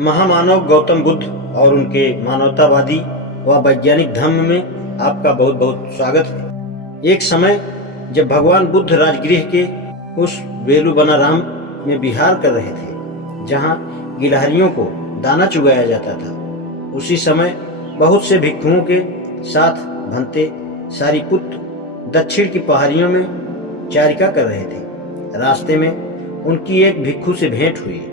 महामानव गौतम बुद्ध और उनके मानवतावादी व वैज्ञानिक धर्म में आपका बहुत बहुत स्वागत है। एक समय जब भगवान बुद्ध राजगृह के उस वेलुवनाराम में विहार कर रहे थे जहाँ गिलहरियों को दाना चुगाया जाता था, उसी समय बहुत से भिक्षुओं के साथ भंते सारिपुत्र दक्षिण की पहाड़ियों में चारिका कर रहे थे। रास्ते में उनकी एक भिक्षु से भेंट हुई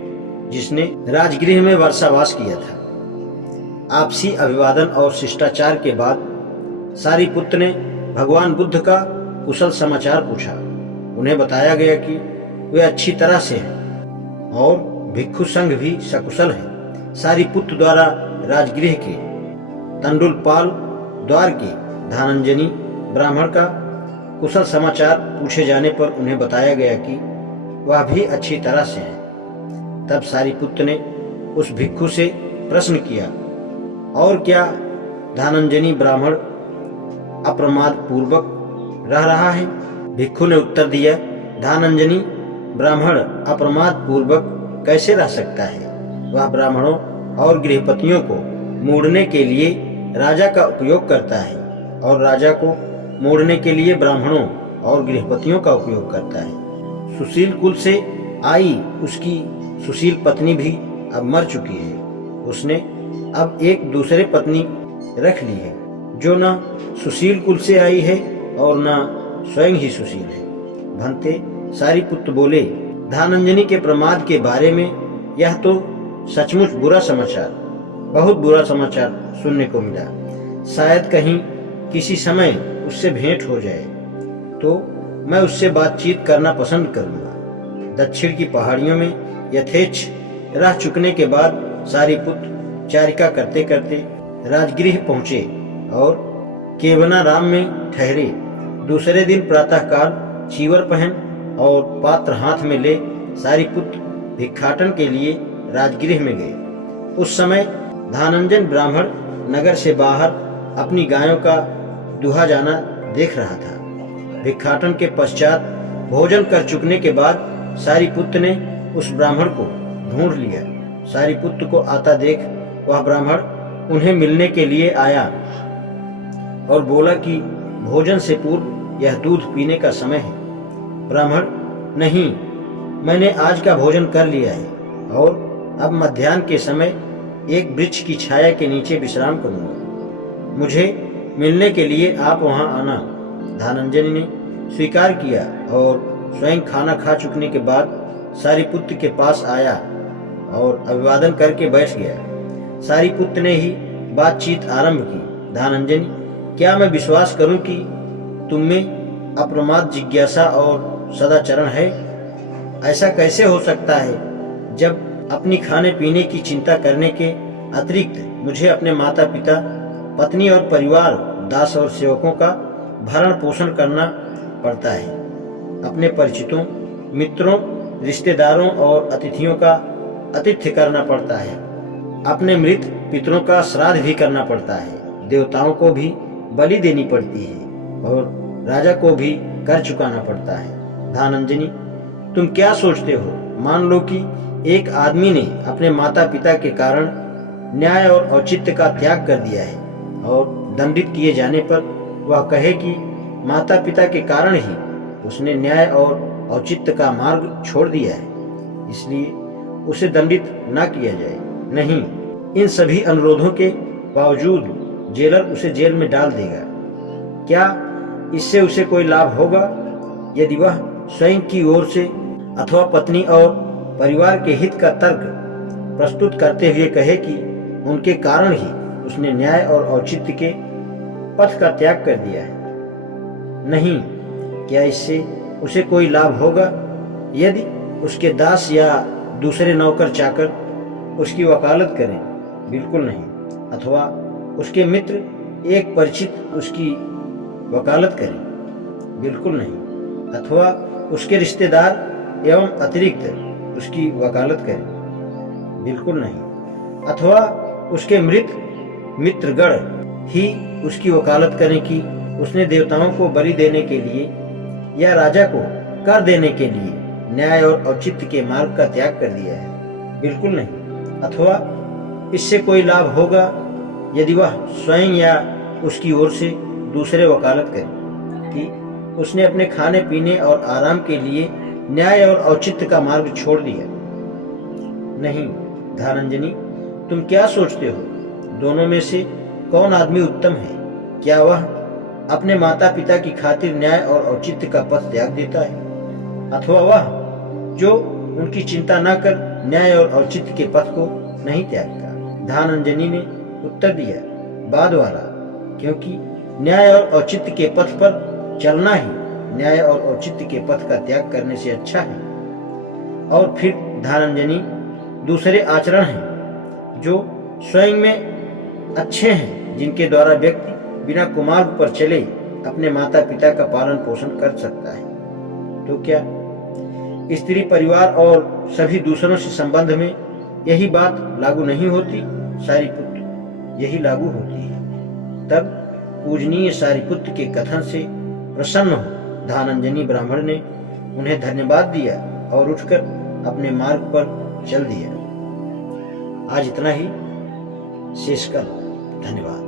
जिसने राजगृह में वर्षावास किया था। आपसी अभिवादन और शिष्टाचार के बाद सारिपुत्र ने भगवान बुद्ध का कुशल समाचार पूछा। उन्हें बताया गया कि वे अच्छी तरह से हैं और भिक्षु संघ भी सकुशल है। सारिपुत्र द्वारा राजगृह के तंडुलपाल द्वार के धनंजयी ब्राह्मण का कुशल समाचार पूछे जाने पर उन्हें बताया गया कि वह भी अच्छी तरह से है। तब सारिपुत्र ने उस भिक्षु से प्रश्न किया, और क्या धनंजयी ब्राह्मण अप्रमाद पूर्वक रह रहा है? भिक्षु ने उत्तर दिया, धनंजयी ब्राह्मण अप्रमाद पूर्वक कैसे रह सकता है? वह ब्राह्मणों और गृहपतियों को मोड़ने के लिए राजा का उपयोग करता है और राजा को मोड़ने के लिए ब्राह्मणों और गृहपतियों का उपयोग करता है। सुशील कुल से आई उसकी सुशील पत्नी भी अब मर चुकी है। उसने अब एक दूसरे पत्नी रख ली है जो न सुशील कुल से आई है और न स्वयं ही सुशील है। भंते सारिपुत्र बोले, धनंजयी के प्रमाद के बारे में यह तो सचमुच बुरा समाचार, बहुत बुरा समाचार सुनने को मिला। शायद कहीं किसी समय उससे भेंट हो जाए तो मैं उससे बातचीत करना पसंद करूंगा। दक्षिण की पहाड़ियों में यथेच्छ रह चुकने के बाद सारिपुत्र चारिका करते करते राजगृह पहुंचे और केवनाराम में ठहरे। दूसरे दिन प्रातःकाल चीवर पहन और पात्र हाथ में ले सारिपुत्र भिक्षाटन के लिए राजगृह में गए। उस समय धनंजय ब्राह्मण नगर से बाहर अपनी गायों का दुहा जाना देख रहा था। भिक्षाटन के पश्चात भोजन कर चुकने के बाद सारिपुत्र ने उस ब्राह्मण को ढूंढ लिया। सारिपुत्र को आता देख वह ब्राह्मण उन्हें मिलने के लिए आया और बोला कि भोजन से पूर्व यह दूध पीने का समय है। ब्राह्मण, नहीं, मैंने आज का भोजन कर लिया है और अब मध्याह्न के समय एक वृक्ष की छाया के नीचे विश्राम करूंगा। मुझे मिलने के लिए आप वहां आना। धनंजयी ने स्वीकार किया और स्वयं खाना खा चुकने के बाद सारिपुत्र के पास आया और अभिवादन करके बैठ गया। सारिपुत्र ने ही बातचीत आरंभ की। धनंजयी, क्या मैं विश्वास करूं कि तुम में अप्रमाद जिज्ञासा और सदाचरण है? ऐसा कैसे हो सकता है जब अपनी खाने पीने की चिंता करने के अतिरिक्त मुझे अपने माता पिता, पत्नी और परिवार, दास और सेवकों का भरण पोषण करना पड़ता है। अपने परिचितों, मित्रों, रिश्तेदारों और अतिथियों का आतिथ्य करना पड़ता है। अपने मृत पितरों का श्राद्ध भी करना पड़ता है। देवताओं को भी बलि देनी पड़ती है और राजा को भी कर चुकाना पड़ता है। धनंजयी, तुम क्या सोचते हो? मान लो कि एक आदमी ने अपने माता पिता के कारण न्याय और औचित्य का त्याग कर दिया है और दंडित किए जाने पर वह कहे कि माता पिता के कारण ही उसने न्याय और औचित्य का मार्ग छोड़ दिया है, इसलिए उसे दंडित न किया जाए। नहीं, इन सभी अनुरोधों के बावजूद जेलर उसे जेल में डाल देगा। क्या इससे उसे कोई लाभ होगा? यदि वह स्वयं की ओर से अथवा पत्नी और परिवार के हित का तर्क प्रस्तुत करते हुए कहे कि उनके कारण ही उसने न्याय और औचित्य के पथ का त्याग कर दिया है। नहीं, क्या इससे उसे कोई लाभ होगा? यदि उसके दास या दूसरे नौकर चाकर उसकी वकालत करें? बिल्कुल नहीं। अथवा उसके मित्र, एक परिचित उसकी वकालत करें? बिल्कुल नहीं। अथवा उसके रिश्तेदार एवं अतिरिक्त उसकी वकालत करें? बिल्कुल नहीं। अथवा उसके मृत मित्रगण ही उसकी वकालत करें कि उसने देवताओं को बलि देने के लिए या राजा को कर देने के लिए न्याय और औचित्य के मार्ग का त्याग कर दिया है? बिल्कुल नहीं। अथवा इससे कोई लाभ होगा यदि वह स्वयं या उसकी ओर से दूसरे वकालत करे कि उसने अपने खाने पीने और आराम के लिए न्याय और औचित्य का मार्ग छोड़ दिया। नहीं धारंजनी, तुम क्या सोचते हो, दोनों में से कौन आदमी उत्तम है? क्या वह अपने माता पिता की खातिर न्याय और औचित्य का पथ त्याग देता है, अथवा वह जो उनकी चिंता न कर न्याय और औचित्य के पथ को नहीं त्यागता? धानंजनी ने उत्तर दिया, बाद वाला, क्योंकि न्याय और औचित्य के पथ पर चलना ही न्याय और औचित्य के पथ का त्याग करने से अच्छा है। और फिर धानंजनी, दूसरे आचरण हैं जो स्वयं में अच्छे हैं, जिनके द्वारा व्यक्ति बिना कुमार्ग पर चले अपने माता पिता का पालन पोषण कर सकता है। तो क्या स्त्री परिवार और सभी दूसरों से संबंध में यही बात लागू नहीं होती? सारिपुत्र, यही लागू होती है। तब पूजनीय सारिपुत्र के कथन से प्रसन्न हो धानंजनी ब्राह्मण ने उन्हें धन्यवाद दिया और उठकर अपने मार्ग पर चल दिया। आज इतना ही, शेष कल। धन्यवाद।